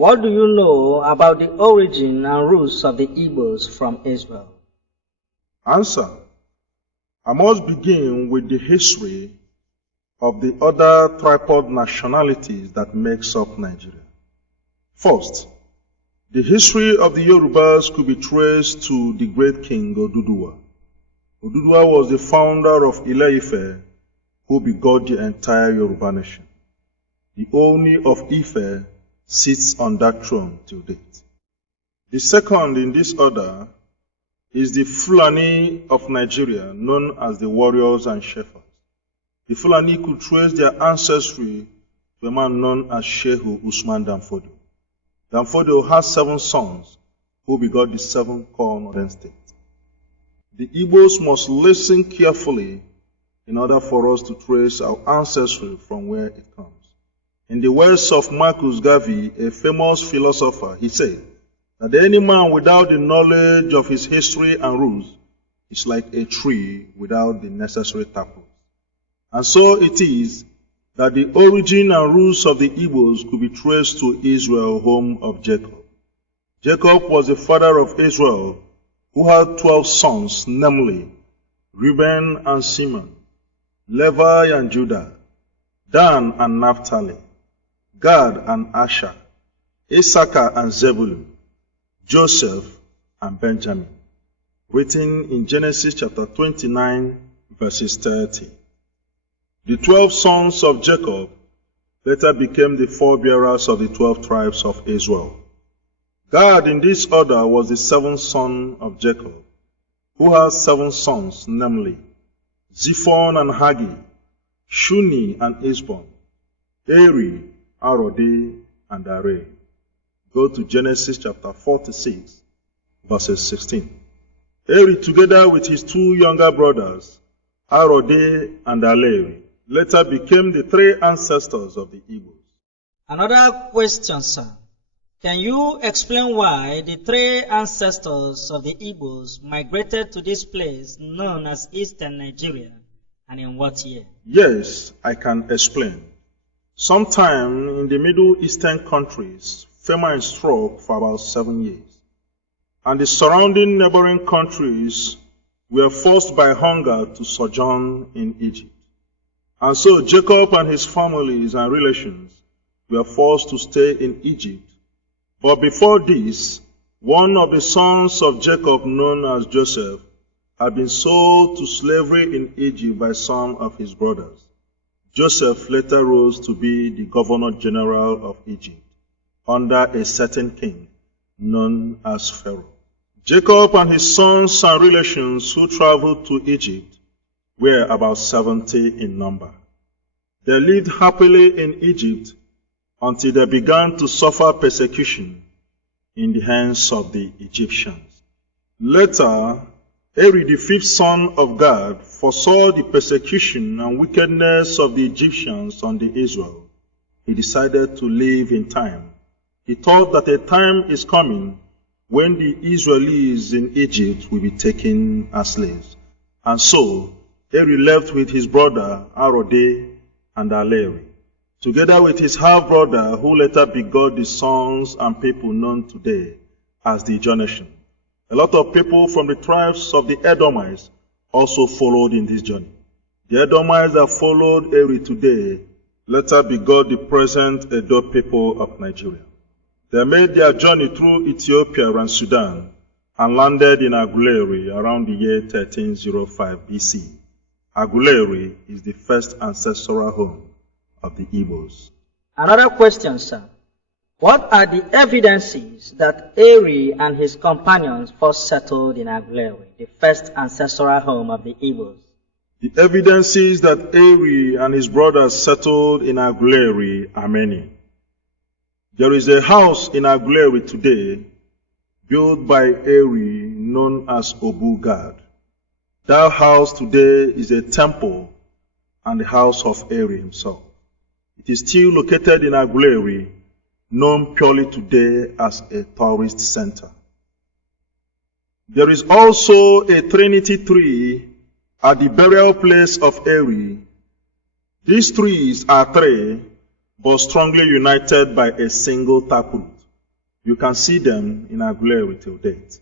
What do you know about the origin and roots of the Igbos from Israel? Answer. I must begin with the history of the other tripod nationalities that makes up Nigeria. First, the history of the Yorubas could be traced to the great king Oduduwa. Oduduwa was the founder of Ile-Ife, who begot the entire Yoruba nation. The Oni of Ife sits on that throne till date. The second in this order is the Fulani of Nigeria, known as the warriors and shepherds. The Fulani could trace their ancestry to a man known as Shehu Usman Danfodio. Danfodio has 7 sons who begot the 7 core northern states. The Igbos must listen carefully in order for us to trace our ancestry from where it comes. In the words of Marcus Garvey, a famous philosopher, he said that any man without the knowledge of his history and roots is like a tree without the necessary taproot. And so it is that the origin and roots of the Igbos could be traced to Israel, home of Jacob. Jacob was the father of Israel, who had 12 sons, namely Reuben and Simeon, Levi and Judah, Dan and Naphtali, Gad and Asher, Issachar and Zebulun, Joseph and Benjamin, written in Genesis chapter 29, verses 30. The 12 sons of Jacob later became the forebearers of the 12 tribes of Israel. Gad in this order was the 7th son of Jacob, who has 7 sons, namely Ziphon and Hagi, Shuni and Isbon, Eri, Arodi, and Areh. Go to Genesis chapter 46, verses 16. Eri, together with his 2 younger brothers, Arodi and Aleri, later became the 3 ancestors of the Igbos. Another question, sir. Can you explain why the 3 ancestors of the Igbos migrated to this place known as Eastern Nigeria, and in what year? Yes, I can explain. Sometime in the Middle Eastern countries, famine struck for about 7 years, and the surrounding neighboring countries were forced by hunger to sojourn in Egypt. And so Jacob and his families and relations were forced to stay in Egypt. But before this, one of the sons of Jacob, known as Joseph, had been sold to slavery in Egypt by some of his brothers. Joseph later rose to be the governor general of Egypt under a certain king known as Pharaoh. Jacob and his sons and relations who traveled to Egypt were about 70 in number. They lived happily in Egypt until they began to suffer persecution in the hands of the Egyptians. Later, Eri, the 5th son of Gad, foresaw the persecution and wickedness of the Egyptians on the Israel. He decided to live in time. He thought that a time is coming when the Israelis in Egypt will be taken as slaves. And so, Eri left with his brother Arode and Aleri, together with his half-brother who later begot the sons and people known today as the Ijaw nation. A lot of people from the tribes of the Edomites also followed in this journey. The Edomites that followed Eri today later begot the present Edo people of Nigeria. They made their journey through Ethiopia and Sudan and landed in Aguleri around the year 1305 BC. Aguleri is the first ancestral home of the Igbos. Another question, sir. What are the evidences that Eri and his companions first settled in Aguleri, the first ancestral home of the Igbos? The evidences that Eri and his brothers settled in Aguleri are many. There is a house in Aguleri today built by Eri known as Obugad. That house today is a temple and the house of Eri himself. It is still located in Aguleri, known purely today as a tourist center. There is also a Trinity tree at the burial place of Eri. These trees are 3, but strongly united by a single taproot. You can see them in Aguleri till date.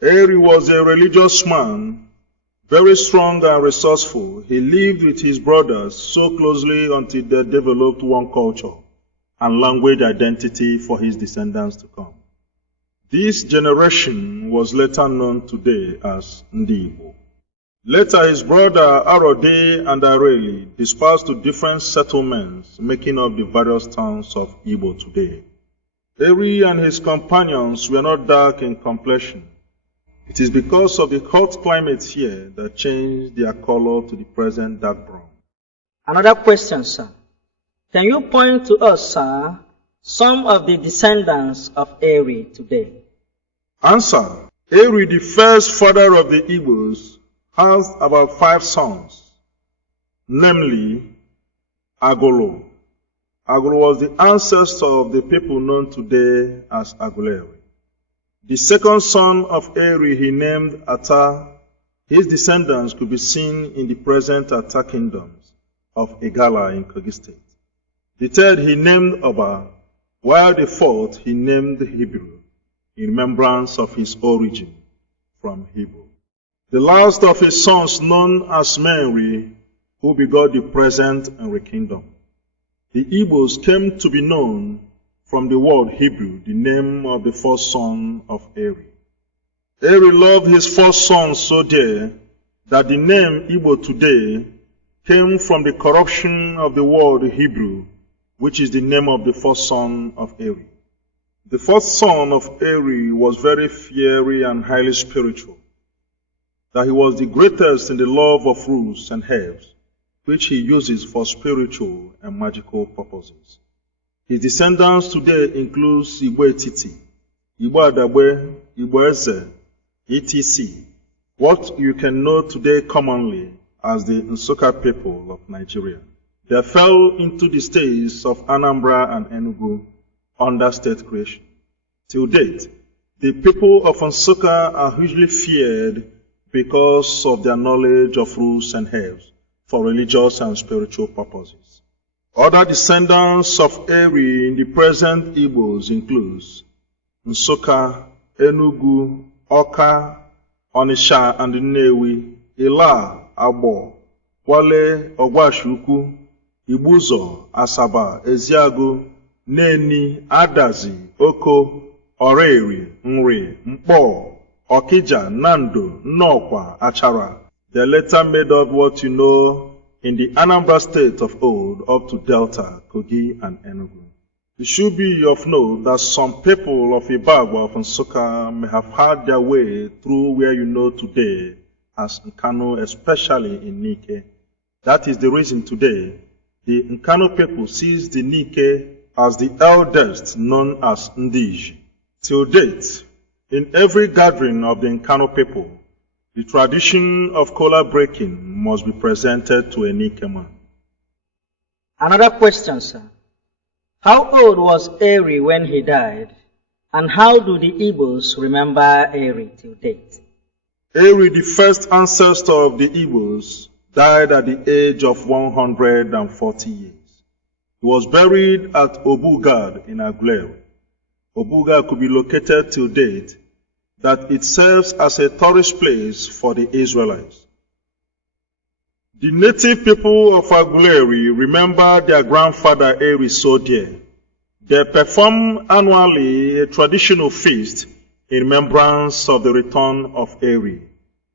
Eri was a religious man, very strong and resourceful. He lived with his brothers so closely until they developed one culture and language identity for his descendants to come. This generation was later known today as Igbo. Later, his brother Arode and Areli dispersed to different settlements, making up the various towns of Igbo today. Eri and his companions were not dark in complexion. It is because of the hot climate here that changed their color to the present dark brown. Another question, sir. Can you point to us, sir, some of the descendants of Eri today? Answer. Eri, the first father of the Igbos, has about 5 sons, namely Agolo. Agolo was the ancestor of the people known today as Aguleri. The second son of Eri he named Ata. His descendants could be seen in the present Ata kingdoms of Igala in Kogi State. The third he named Oba, while the fourth he named Hebrew, in remembrance of his origin from Hebrew. The last of his sons, known as Mary, who begot the present Nri kingdom. The Igbos came to be known from the word Hebrew, the name of the first son of Eri. Eri loved his first son so dear that the name Igbo today came from the corruption of the word Hebrew, which is the name of the first son of Eri. The first son of Eri was very fiery and highly spiritual, that he was the greatest in the love of roots and herbs, which he uses for spiritual and magical purposes. His descendants today include Igbo Etiti, Igbo Adagbe, Igbo Eze, etc., what you can know today commonly as the Nsukka people of Nigeria. They fell into the states of Anambra and Enugu under state creation. Till date, the people of Nsukka are hugely feared because of their knowledge of roots and herbs for religious and spiritual purposes. Other descendants of Eri in the present Igbos include Nsukka, Enugu, Oka, Onisha and Nnewi, Ila, Abo, Wale, Ogwashuku, Ibuzo, Asaba, Eziago, Neni, Adazi, Oko, Oreri, Nri, Mpo, Okija, Nando, Nnokwa, Achara. They later made up what you know in the Anambra state of old up to Delta, Kogi, and Enugu. It should be of note that some people of Ibagwa of Nsukka may have had their way through where you know today as Nkano, especially in Nike. That is the reason today the Nkano people sees the Nike as the eldest, known as Ndiji. Till date, in every gathering of the Nkano people, the tradition of kola breaking must be presented to a Nike man. Another question, sir. How old was Eri when he died? And how do the Igbos remember Eri till date? Eri, the first ancestor of the Igbos, died at the age of 140 years. He was buried at Obugad in Aguleri. Obugad could be located till date, that it serves as a tourist place for the Israelites. The native people of Aguleri remember their grandfather Eri so dear. They perform annually a traditional feast in remembrance of the return of Eri.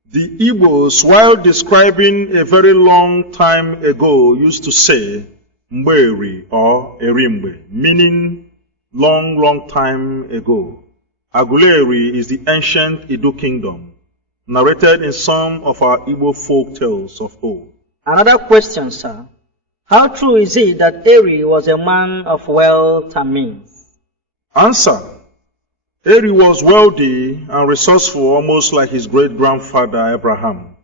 The Igbos, while describing a very long time ago, used to say Mberi or Erimbe, meaning long time ago. Aguleri is the ancient Edo kingdom, narrated in some of our Igbo folk tales of old. Another question, sir. How true is it that Eri was a man of wealth and means? Answer. Eri was wealthy and resourceful, almost like his great-grandfather Abraham.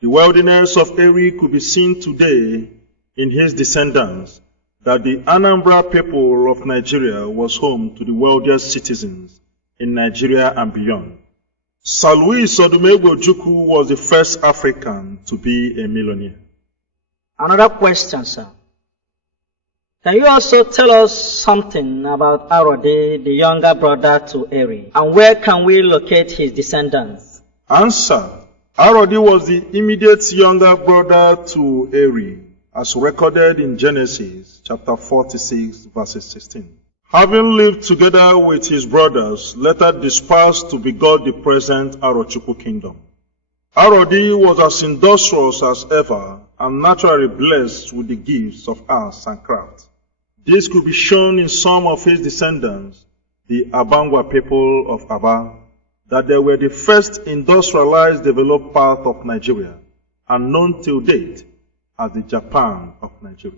The wealthiness of Eri could be seen today in his descendants, that the Anambra people of Nigeria was home to the wealthiest citizens in Nigeria and beyond. Sir Louis Odumegwu Ojukwu was the first African to be a millionaire. Another question, sir. Can you also tell us something about Arodi, the younger brother to Eri, and where can we locate his descendants? Answer. Arodi was the immediate younger brother to Eri, as recorded in Genesis chapter 46, verses 16. Having lived together with his brothers, later dispersed to begot the present Arochukwu kingdom. Arodi was as industrious as ever and naturally blessed with the gifts of arts and craft. This could be shown in some of his descendants, the Abangwa people of Aba, that they were the first industrialized developed part of Nigeria and known till date as the Japan of Nigeria.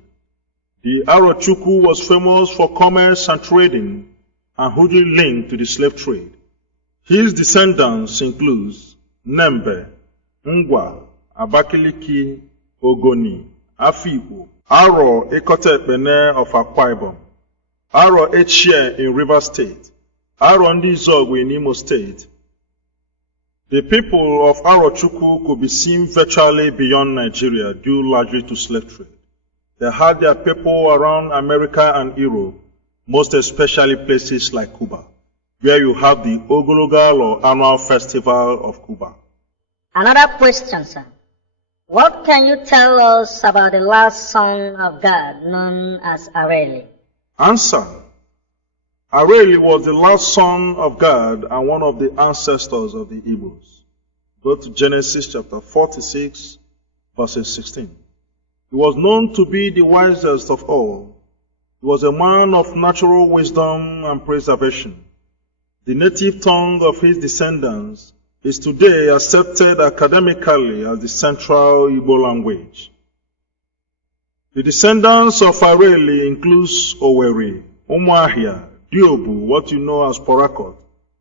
The Arochukwu was famous for commerce and trading and hugely linked to the slave trade. His descendants include Nembe, Ngwa, Abakiliki, Ogoni, Afikpo, Aro Ekotekpene of Akwa Ibom, Aro Echie in River State, Aro Ndizogwe in Imo State. The people of Arochukwu could be seen virtually beyond Nigeria due largely to slave trade. They had their people around America and Europe, most especially places like Cuba, where you have the Ogologal or annual festival of Cuba. Another question, sir. What can you tell us about the last son of God known as Areli? Answer. Areli was the last son of God and one of the ancestors of the Igbos. Go to Genesis chapter 46, verses 16. He was known to be the wisest of all. He was a man of natural wisdom and preservation. The native tongue of his descendants is today accepted academically as the central Igbo language. The descendants of Areli includes Oweri, Umuahia, Diobu, what you know as Porakot,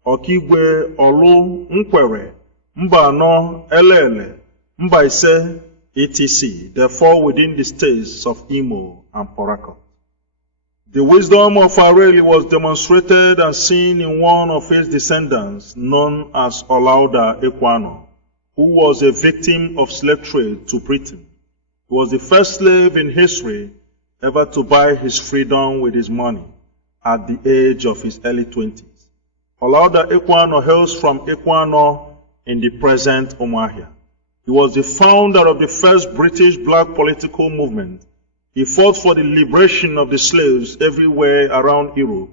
Okigwe, Olu, Nkwere, Mbano, Elele, Mbaise, etc. They fall within the states of Imo and Porakot. The wisdom of Areli was demonstrated and seen in one of his descendants known as Olauda Ekwano, who was a victim of slave trade to Britain. He was the first slave in history ever to buy his freedom with his money at the age of his early 20s. Olauda Ekwano hails from Ekwano in the present Umuahia. He was the founder of the first British black political movement. He fought for the liberation of the slaves everywhere around Europe,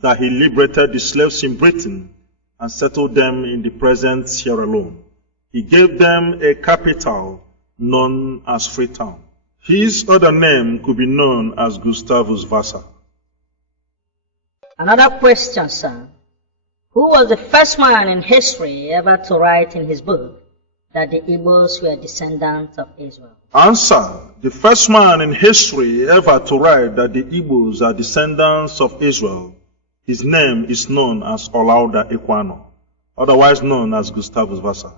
that he liberated the slaves in Britain and settled them in the present Sierra Leone. He gave them a capital known as Freetown. His other name could be known as Gustavus Vassa. Another question, sir. Who was the first man in history ever to write in his book that the Igbos were descendants of Israel? Answer. The first man in history ever to write that the Igbos are descendants of Israel, his name is known as Olauda Ekwano, otherwise known as Gustavus Vassa.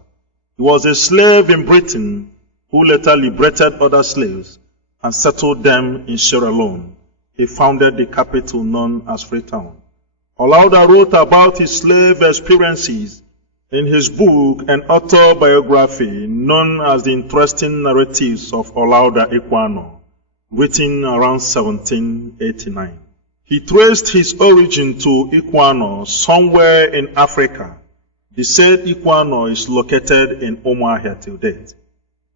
He was a slave in Britain who later liberated other slaves and settled them in Sierra Leone. He founded the capital known as Freetown. Olauda wrote about his slave experiences in his book and autobiography known as The Interesting Narratives of Olauda Ekwano, written around 1789. He traced his origin to Ekwano somewhere in Africa. The said Ekwano is located in Umuahia till date.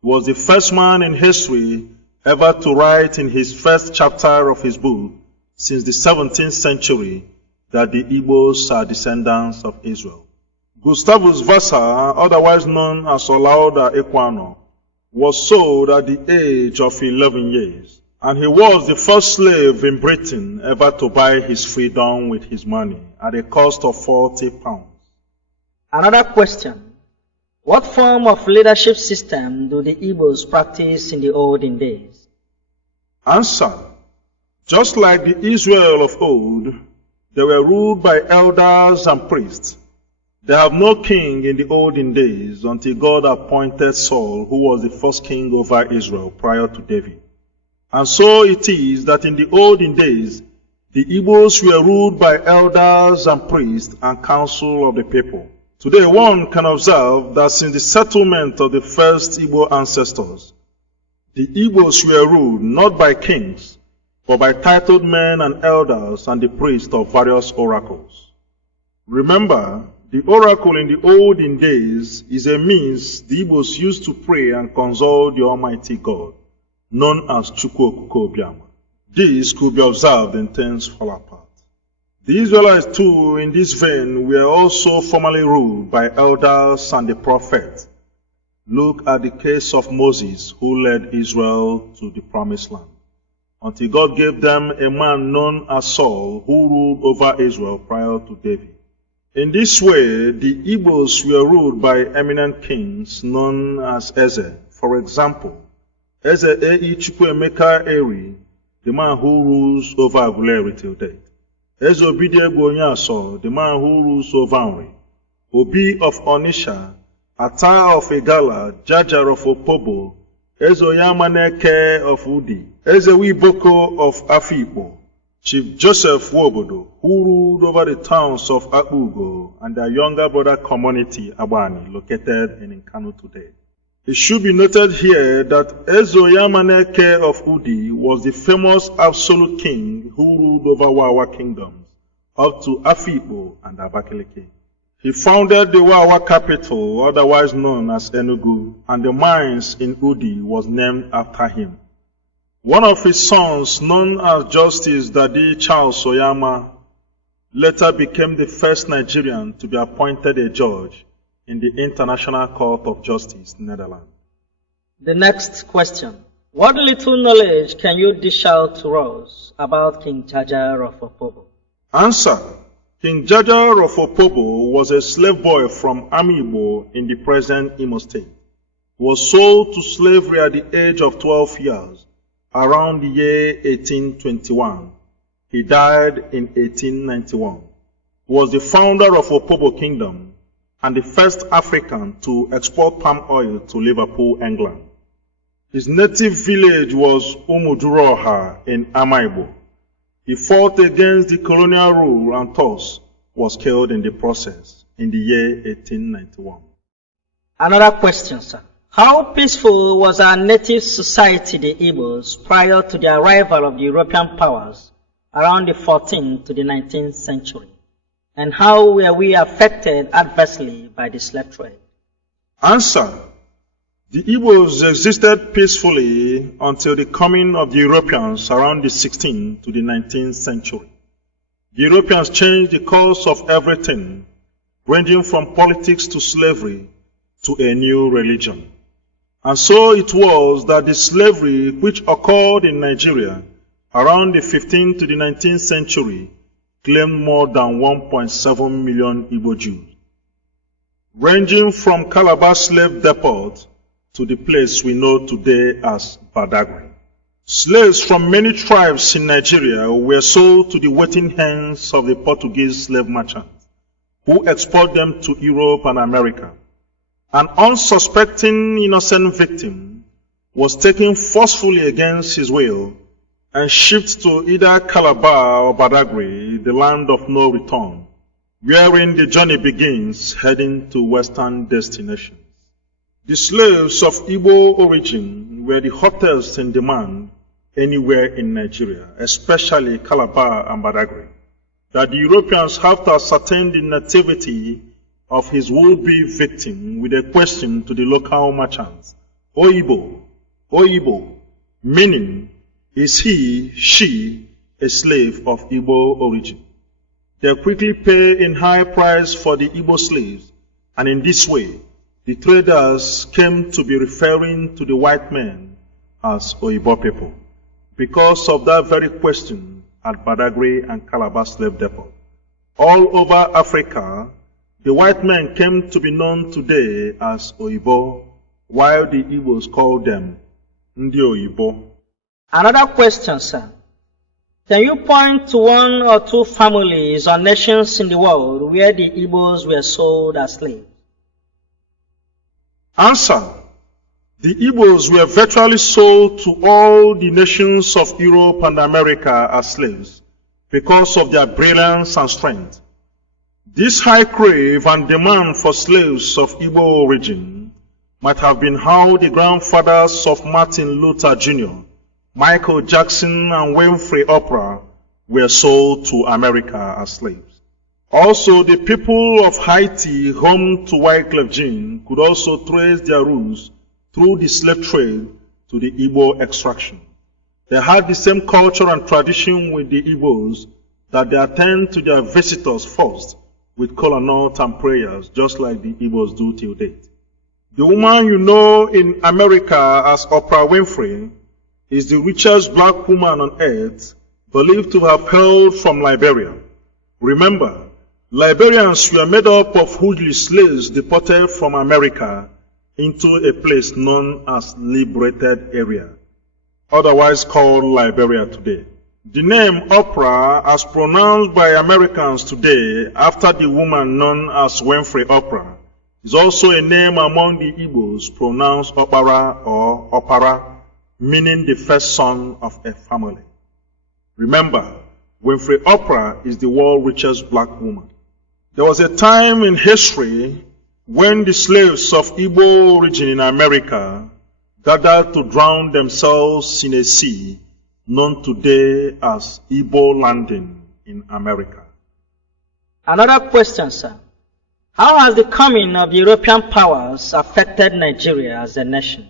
He was the first man in history ever to write in his first chapter of his book since the 17th century that the Igbos are descendants of Israel. Gustavus Vassa, otherwise known as Olauda Ekwano, was sold at the age of 11 years, and he was the first slave in Britain ever to buy his freedom with his money at a cost of 40 pounds. Another question. What form of leadership system do the Igbos practice in the olden days? Answer. Just like the Israel of old, they were ruled by elders and priests. They have no king in the olden days until God appointed Saul, who was the first king over Israel prior to David. And so it is that in the olden days, the Igbos were ruled by elders and priests and council of the people. Today one can observe that since the settlement of the first Igbo ancestors, the Igbos were ruled not by kings, but by titled men and elders and the priests of various oracles. Remember, the oracle in the olden days is a means the Igbos used to pray and consult the Almighty God, known as Chukwu Okuko Obiama. This could be observed in things fall apart. The Israelites too, in this vein, were also formerly ruled by elders and the prophet. Look at the case of Moses, who led Israel to the promised land, until God gave them a man known as Saul, who ruled over Israel prior to David. In this way, the Igbos were ruled by eminent kings known as Eze. For example, Eze E. Chukwuemeka Eri, the man who rules over Aguleri till date. Eze Obidiegwu Onyaso, the man who rules over Nri. Obi of Onisha, Ata of Igala, Jajar of Opobo, Eze Oyamaneke of Udi, Eze Wiboko of Afikpo, Chief Joseph Wobodo, who ruled over the towns of Akbugo and their younger brother community, Abani, located in Nkanu today. It should be noted here that Eze Oyamaneke of Udi was the famous absolute king who ruled over Wawa kingdoms up to Afikpo and Abakaliki. He founded the Wawa capital, otherwise known as Enugu, and the mines in Udi was named after him. One of his sons, known as Justice Dadi Charles Oyama, later became the first Nigerian to be appointed a judge in the International Court of Justice, Netherlands. The next question. What little knowledge can you dish out to us about King Jaja of Opobo? Answer. King Jaja of Opobo was a slave boy from Igbo in the present Imo State. He was sold to slavery at the age of 12 years, around the year 1821. He died in 1891. He was the founder of Opobo Kingdom and the first African to export palm oil to Liverpool, England. His native village was Umujuroha in Amaibo. He fought against the colonial rule and thus was killed in the process in the year 1891. Another question, sir. How peaceful was our native society, the Igbos, prior to the arrival of the European powers around the 14th to the 19th century? And how were we affected adversely by the slave trade? Answer. The Igbos existed peacefully until the coming of the Europeans around the 16th to the 19th century. The Europeans changed the course of everything, ranging from politics to slavery to a new religion. And so it was that the slavery which occurred in Nigeria around the 15th to the 19th century claimed more than 1.7 million Igbo Jews, ranging from Calabar slave depot to the place we know today as Badagry. Slaves from many tribes in Nigeria were sold to the waiting hands of the Portuguese slave merchants, who export them to Europe and America. An unsuspecting innocent victim was taken forcefully against his will and shipped to either Calabar or Badagry, the land of no return, wherein the journey begins heading to western destinations. The slaves of Igbo origin were the hottest in demand anywhere in Nigeria, especially Calabar and Badagry, that the Europeans have to ascertain the nativity of his would-be victim with a question to the local merchants, Oyibo, Oyibo, meaning, is he, she, a slave of Igbo origin? They quickly pay in high price for the Igbo slaves, and in this way, the traders came to be referring to the white men as Oyibo people, because of that very question at Badagry and Calabar slave depot. All over Africa, the white men came to be known today as Oyibo, while the Igbos called them Ndi Oyibo. Another question, sir. Can you point to one or two families or nations in the world where the Igbos were sold as slaves? Answer. The Igbos were virtually sold to all the nations of Europe and America as slaves because of their brilliance and strength. This high crave and demand for slaves of Igbo origin might have been how the grandfathers of Martin Luther Jr. Michael Jackson and Winfrey Oprah were sold to America as slaves. Also, the people of Haiti, home to Wyclef Jean, could also trace their roots through the slave trade to the Igbo extraction. They had the same culture and tradition with the Igbos that they attend to their visitors first with kola nut and prayers, just like the Igbos do till date. The woman you know in America as Oprah Winfrey is the richest black woman on earth, believed to have hailed from Liberia. Remember, Liberians were made up of hugely slaves deported from America into a place known as Liberated Area, otherwise called Liberia today. The name Oprah, as pronounced by Americans today after the woman known as Winfrey Oprah, is also a name among the Igbos pronounced Opara or Opara, meaning the first son of a family. Remember, Winfrey Oprah is the world's richest black woman. There was a time in history when the slaves of Igbo origin in America gathered to drown themselves in a sea known today as Igbo Landing in America. Another question, sir. How has the coming of European powers affected Nigeria as a nation?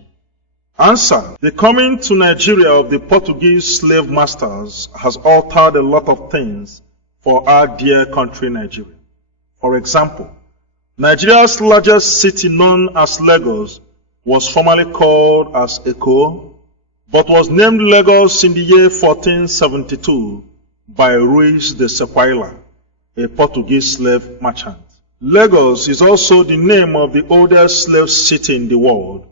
Answer. The coming to Nigeria of the Portuguese slave masters has altered a lot of things for our dear country Nigeria. For example, Nigeria's largest city known as Lagos was formerly called as Eko, but was named Lagos in the year 1472 by Ruiz de Sequeira, a Portuguese slave merchant. Lagos is also the name of the oldest slave city in the world,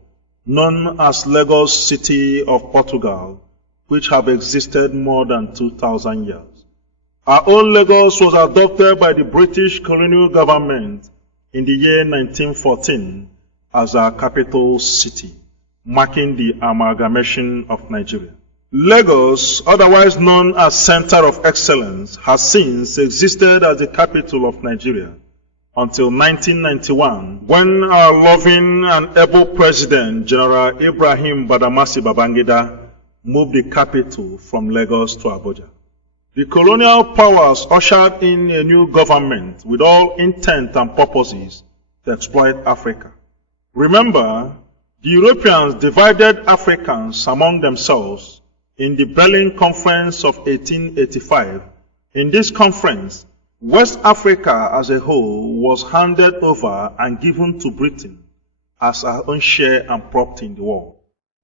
known as Lagos City of Portugal, which have existed more than 2,000 years. Our own Lagos was adopted by the British colonial government in the year 1914 as our capital city, marking the amalgamation of Nigeria. Lagos, otherwise known as Center of Excellence, has since existed as the capital of Nigeria until 1991, when our loving and able President, General Ibrahim Badamasi Babangida, moved the capital from Lagos to Abuja. The colonial powers ushered in a new government with all intent and purposes to exploit Africa. Remember, the Europeans divided Africans among themselves in the Berlin Conference of 1885. In this conference, West Africa as a whole was handed over and given to Britain as our own share and property in the world.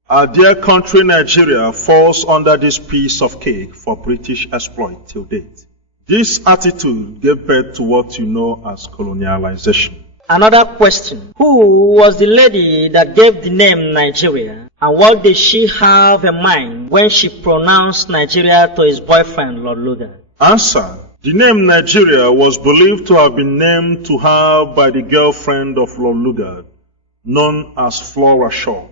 Our dear country Nigeria falls under this piece of cake for British exploit till date. This attitude gave birth to what you know as colonialization. Another question. Who was the lady that gave the name Nigeria, and what did she have in mind when she pronounced Nigeria to his boyfriend, Lord Lugard? Answer. The name Nigeria was believed to have been named to her by the girlfriend of Lord Lugard, known as Flora Shaw.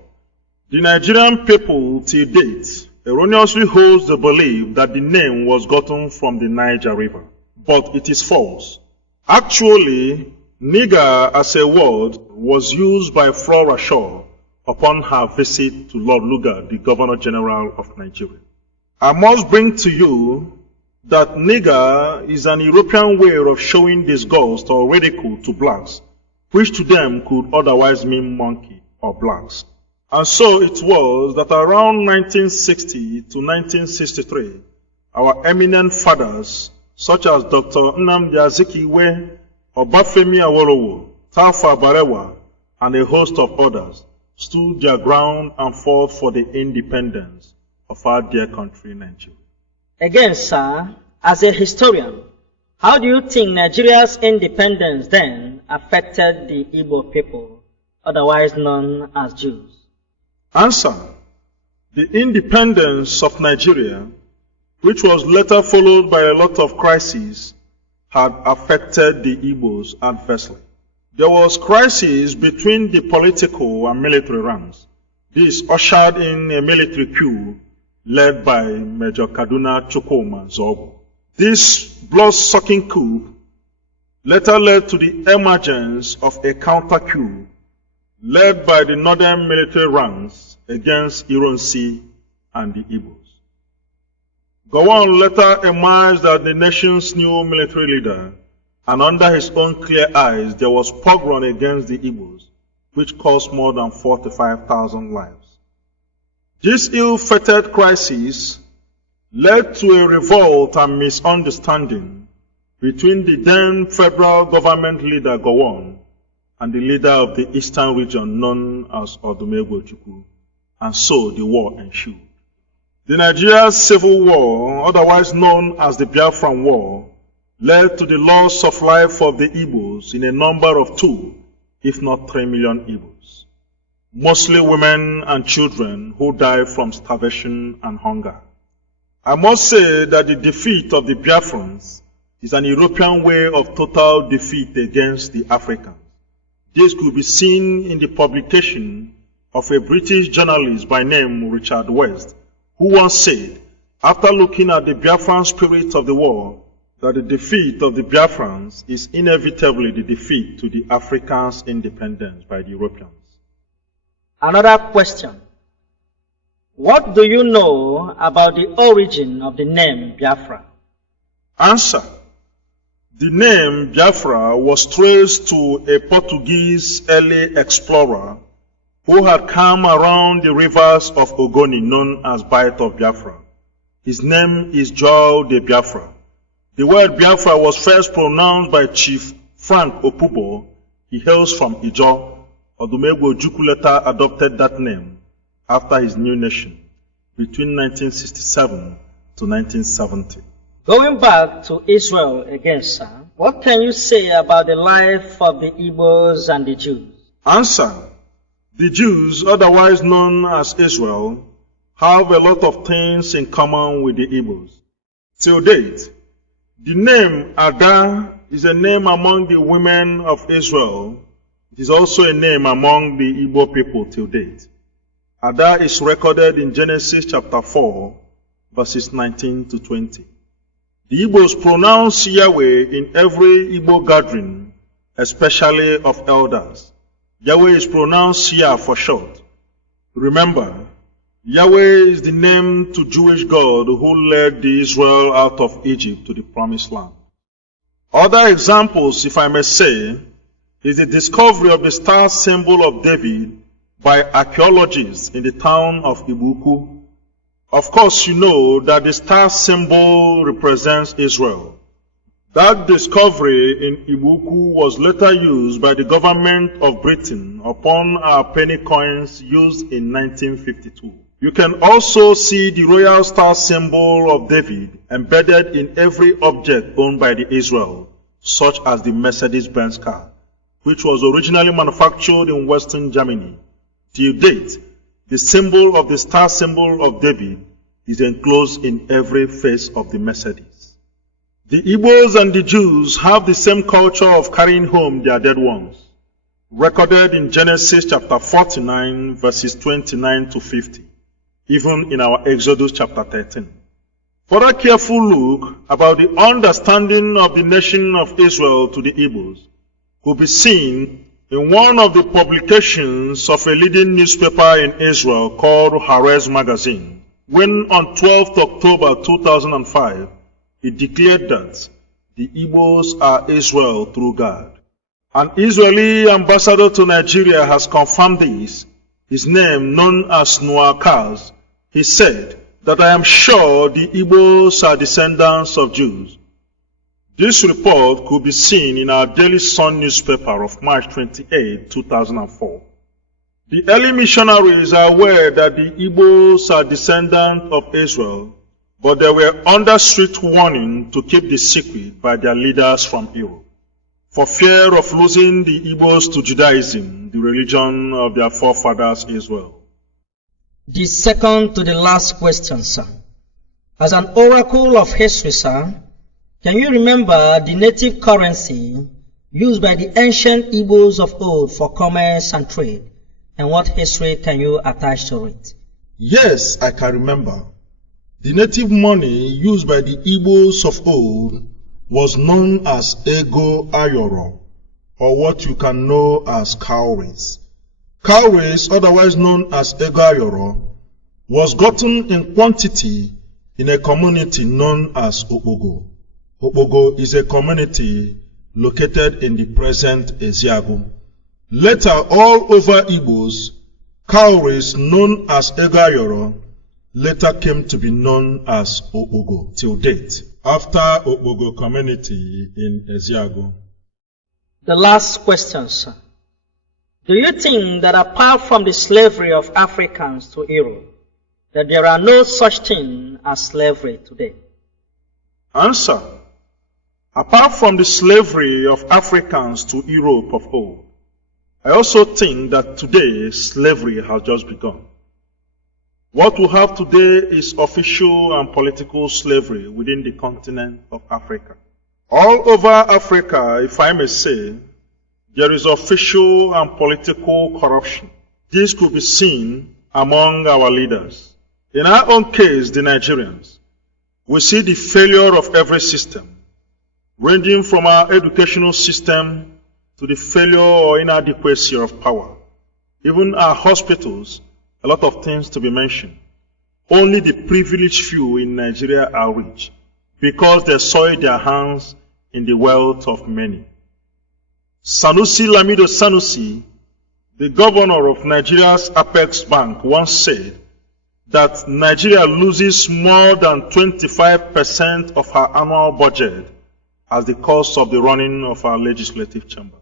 The Nigerian people till date erroneously holds the belief that the name was gotten from the Niger River, but it is false. Actually, nigger as a word was used by Flora Shaw upon her visit to Lord Lugard, the Governor General of Nigeria. I must bring to you that nigger is an European way of showing disgust or ridicule to blacks, which to them could otherwise mean monkey or blacks. And so it was that around 1960 to 1963, our eminent fathers, such as Dr. Nnamdi Azikiwe, Obafemi Awolowo, Tafa Balewa, and a host of others, stood their ground and fought for the independence of our dear country, Nigeria. Again, sir, as a historian, how do you think Nigeria's independence then affected the Igbo people, otherwise known as Jews? Answer. The independence of Nigeria, which was later followed by a lot of crises, had affected the Igbos adversely. There was crisis between the political and military ranks. This ushered in a military coup led by Major Kaduna Chukwuma Zobo. This blood-sucking coup later led to the emergence of a counter-coup led by the northern military ranks against Ironsi and the Igbos. Gowon later emerged as the nation's new military leader, and under his own clear eyes there was pogrom against the Igbos, which cost more than 45,000 lives. This ill-fated crisis led to a revolt and misunderstanding between the then federal government leader Gowon and the leader of the eastern region known as Odumegwu, and so the war ensued. The Nigerian Civil War, otherwise known as the Biafran War, led to the loss of life of the Igbos in a number of 2, if not 3 million Igbos, mostly women and children who died from starvation and hunger. I must say that the defeat of the Biafrans is an European way of total defeat against the Africans. This could be seen in the publication of a British journalist by name Richard West, who once said, after looking at the Biafran spirit of the war, that the defeat of the Biafrans is inevitably the defeat to the Africans' independence by the Europeans. Another question. What do you know about the origin of the name Biafra? Answer. The name Biafra was traced to a Portuguese early explorer who had come around the rivers of Ogoni known as Bight of Biafra. His name is Joao de Biafra. The word Biafra was first pronounced by Chief Frank Opubo. He hails from Ijo. Odumegwu Ojukwu later adopted that name after his new nation between 1967 to 1970. Going back to Israel again, sir, what can you say about the life of the Igbos and the Jews? Answer. The Jews, otherwise known as Israel, have a lot of things in common with the Igbos. Till date, the name Ada is a name among the women of Israel. It is also a name among the Igbo people till date. Ada is recorded in Genesis chapter 4, verses 19 to 20. The Igbos pronounce Yahweh in every Igbo gathering, especially of elders. Yahweh is pronounced Yah for short. Remember, Yahweh is the name to Jewish God who led the Israel out of Egypt to the promised land. Other examples, if I may say, is the discovery of the star symbol of David by archaeologists in the town of Ibuku. Of course, you know that the star symbol represents Israel. That discovery in Ibuku was later used by the government of Britain upon our penny coins used in 1952. You can also see the royal star symbol of David embedded in every object owned by the Israel, such as the Mercedes-Benz car, which was originally manufactured in Western Germany. Till date, the symbol of the star symbol of David is enclosed in every face of the Mercedes. The Igbos and the Jews have the same culture of carrying home their dead ones, recorded in Genesis chapter 49, verses 29 to 50, even in our Exodus chapter 13. For a careful look about the understanding of the nation of Israel to the Igbos could be seen in one of the publications of a leading newspaper in Israel called Haaretz Magazine, when on 12th October 2005, it declared that the Igbos are Israel through God. An Israeli ambassador to Nigeria has confirmed this. His name, known as Noah Kaz, he said that I am sure the Igbos are descendants of Jews. This report could be seen in our Daily Sun newspaper of March 28, 2004. The early missionaries are aware that the Igbos are descendants of Israel, but they were under strict warning to keep the secret by their leaders from Europe, for fear of losing the Igbos to Judaism, the religion of their forefathers Israel. The second to the last question, sir. As an oracle of history, sir, can you remember the native currency used by the ancient Igbos of old for commerce and trade, and what history can you attach to it? Yes, I can remember. The native money used by the Igbos of old was known as Ego Ayoro, or what you can know as cowries. Cowries, otherwise known as Ego Ayoro, was gotten in quantity in a community known as Okpogo. Okpogo is a community located in the present Eziagu. Later, all over Igbos, cowries known as Egayoro later came to be known as Okpogo till date, after Okpogo community in Eziagu. The last question, sir. Do you think that apart from the slavery of Africans to Europe, that there are no such thing as slavery today? Answer. Apart from the slavery of Africans to Europe of old, I also think that today slavery has just begun. What we have today is official and political slavery within the continent of Africa. All over Africa, if I may say, there is official and political corruption. This could be seen among our leaders. In our own case, the Nigerians, we see the failure of every system, ranging from our educational system to the failure or inadequacy of power. Even our hospitals, a lot of things to be mentioned. Only the privileged few in Nigeria are rich because they soiled their hands in the wealth of many. Sanusi Lamido Sanusi, the governor of Nigeria's Apex Bank, once said that Nigeria loses more than 25% of her annual budget as the cost of the running of our legislative chambers.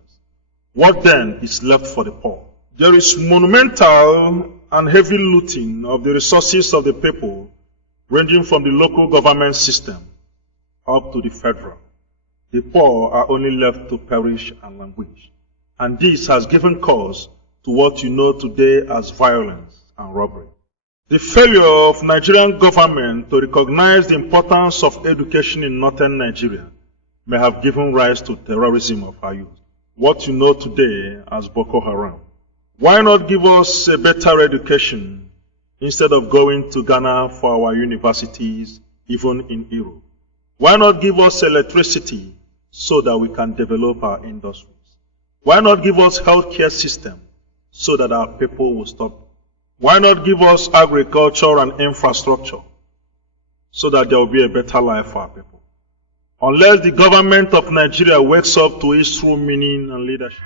What then is left for the poor? There is monumental and heavy looting of the resources of the people, ranging from the local government system up to the federal. The poor are only left to perish and languish. And this has given cause to what you know today as violence and robbery. The failure of Nigerian government to recognize the importance of education in northern Nigeria may have given rise to terrorism of our youth, what you know today as Boko Haram. Why not give us a better education instead of going to Ghana for our universities, even in Europe? Why not give us electricity so that we can develop our industries? Why not give us healthcare system so that our people will stop? Why not give us agriculture and infrastructure so that there will be a better life for our people? Unless the government of Nigeria wakes up to its true meaning and leadership.